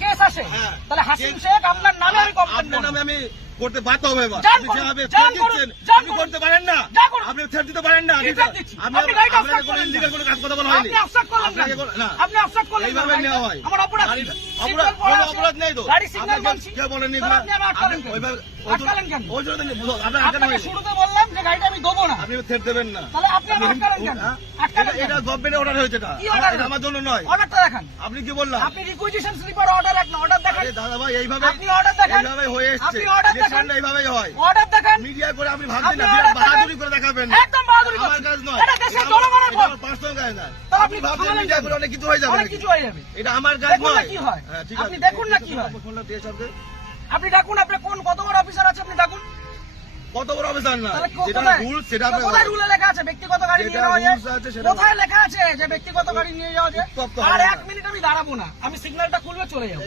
Case আসে, তাহলে হাসিম শেখ আপনার নামে আমি কমপ্লেন আপনার নামে আমি করতে বাধ্য হবে। এবার যেভাবে আপনি করতে পারেন না, আপনি ছেড়ে দিতে পারেন না। আমি আপনাকে কোনো ইলিগাল কোনো কাজ কথা বলা হয়নি। আপনি অফসাইড করলেন এইভাবে নেওয়া হয়। আমার অপরাধ কোনো অপরাধ নেই তো। গাড়ি সিগন্যাল বলছি কেউ বলেনি আপনি আমার আটকালেন কেন? ওই জন্য আপনার আটকানো আপনাকে হয়নি। শুরুতে বললাম যে গাড়িটা আমি দেবো না, আপনি ছেড়ে দেবেন না। তাহলে আপনি আমার আটকালেন কেন? এটা গভর্নমেন্টের অর্ডার হয়েছে। এটা আমার জন্য নয়। অর্ডারটা দেখান। আপনি কি বললেন? আপনি রিকুইজিশন স্লিপার অর্ডার রাখেন, অর্ডার দেখান। দাদা ভাই এইভাবে আপনি অর্ডার দেখান। এইভাবে হয়ে এসেছে। আপনি অর্ডার দেখান। এইভাবেই হয়। অর্ডার দেখান। মিডিয়া করে আপনি ভাবছেন না আপনি order বাহাদুরি করে দেখাবেন। একদম বাহাদুরি আমার কাজ নয়। এটা দেশের জনগণের ভোট। আমার পার্সোনাল কাজ না। তাহলে আপনি ভাবছেন মিডিয়া করে অনেক কিছু হয়ে যাবে। অনেক কিছু হয়ে যাবে। এটা আমার কাজ দেখুন না নয়। কি হয়। হ্যাঁ ঠিক আপনি আছে। দেখুন না কি হয়। ফোনটা দিয়ে সরকার আপনি ডাকুন, আপনি কত বড় অফিসার আছে আপনি ডাকুন। কত বড় অফিসার না। তাহলে যেটা কোথায় রুল সেটা কোথায় রুলে লেখা আছে ব্যক্তিগত গাড়ি নিয়ে যাওয়া যায়? কোথায় লেখা আছে যে ব্যক্তিগত গাড়ি নিয়ে যাওয়া যায়? আর 1 মিনিট আমি দাঁড়াবো না, আমি সিগন্যালটা খুলবে চলে যাবো।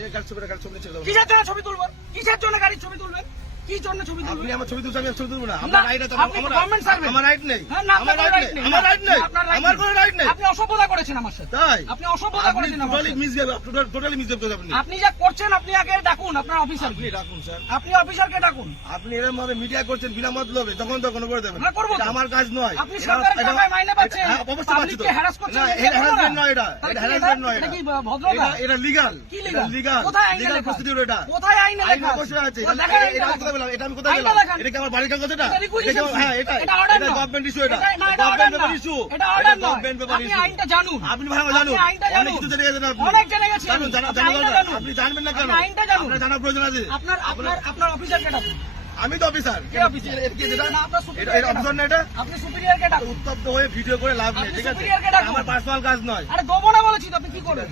কিসের জন্য ছবি তুলবেন? কিসের জন্য গাড়ির ছবি তুলবেন? কি জন্য ছবি তুলবেন? আপনি আমার ছবি তুলছেন, আমি ছবি তুলবো না। আমার রাইট আছে। আপনি গভর্নমেন্ট সার্ভেন্ট। আমার রাইট নেই। না, আমার রাইট নেই। আমার রাইট নেই। আমার কোনো রাইট নেই। আপনি অসভ্যতা করেছেন আমার সাথে। তাই আপনি অসভ্যতা করেছেন আমার টোটালি সাথে। মিসবিহেভ, টোটালি মিসবিহেভ করেছেন আপনি। আপনি যা করছেন আপনি আগে ডাকুন আপনার অফিসার। আপনি রাখুন স্যার। আপনি অফিসারকে ডাকুন। আপনি এরকম ভাবে মিডিয়া করছেন বিনা মতলবে, তখন তখন করে দেবেন। না, করবো তো। এটা আমার কাজ নয়। আপনি সরকারের টাকায় মাইনে পাচ্ছেন, হ্যাঁ, অবশ্যই পাচ্ছি তো। পাবলিককে হ্যারাস করছেন। না, এটা হ্যারাসমেন্ট নয়। এটা হ্যারাসমেন্ট নয়। এটা কি ভদ্রতা? এটা লিগ্যাল। কি লিগ্যাল? লিগ্যাল। কোথায় আইনে লিগ্যাল লেখা? প্রসিডিউর এটা। কোথায় আইনে আইন লেখা? অবশ্যই আছে। ও দেখান এটা আমি কোথায় বললাম? এটা আমি কোথায় আইনটা বললাম? দেখান। এটা কি আমার বাড়ির কাগজ? এটা এটা requisition হ্যাঁ, এটা order না। Government issue. এটা না, এটা order গভর্নমেন্ট না। Paper issue. এটা order নয়। গভর্নমেন্ট পেপার আপনি ইস্যু। আইনটা জানুন। আপনি ভালো জানুন। আপনি আইনটা অনেক জানুন। কিছু জেনে গেছেন আপনি। অনেক জেনে গেছেন। জানুন, জানা আপনি আইনটা দরকার। জানুন। আপনি জানবেন না কেন? আপনি আইনটা জানুন। আপনার জানার প্রয়োজন আছে। আপনার অফিসারকে ডাকুন। আমি তো অফিসার। কে অফিসার? এটা আপনার superior এটা অফিসার না এটা? আপনি সুপিরিয়রকে ডাকুন। উত্তপ্ত হয়ে ভিডিও করে লাভ নেই, আপনি ঠিক আছে? superior কে ডাকুন। আমার পার্সোনাল কাজ নয়। আরে দেবো না বলেছি তো, আপনি কি করবেন?